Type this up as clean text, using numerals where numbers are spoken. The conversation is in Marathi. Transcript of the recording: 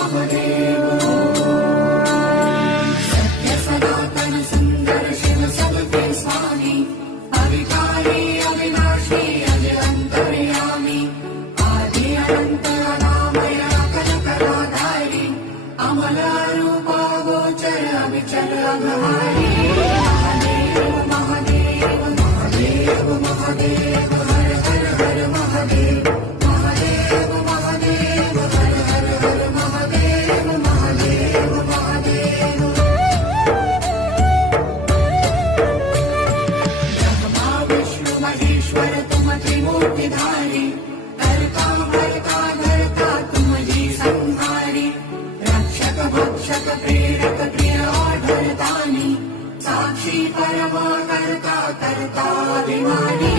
महादेव सत्य सनातन सुंदर शिव सबके स्वामी अविकारी अविनाशी अजय अंतर्यामी आदि अनंत अनामय अकल कलाधारी अमल रूप गोचर अविचल अघहारी महादेव महादेव महादेव महादेव हर हर हर महादेव महादेव महादेव हर हर हर महादेव महादेव महादेव ब्रह्मा विष्णु महेश्वर तुम त्रिमूर्तिधारी कर्ता भर्ता धर्ता तुम जी संहारी रक्षक भक्षक प्रेरक प्रिय आढळतानी साक्षी परम कर्ता कर्ता विनाडी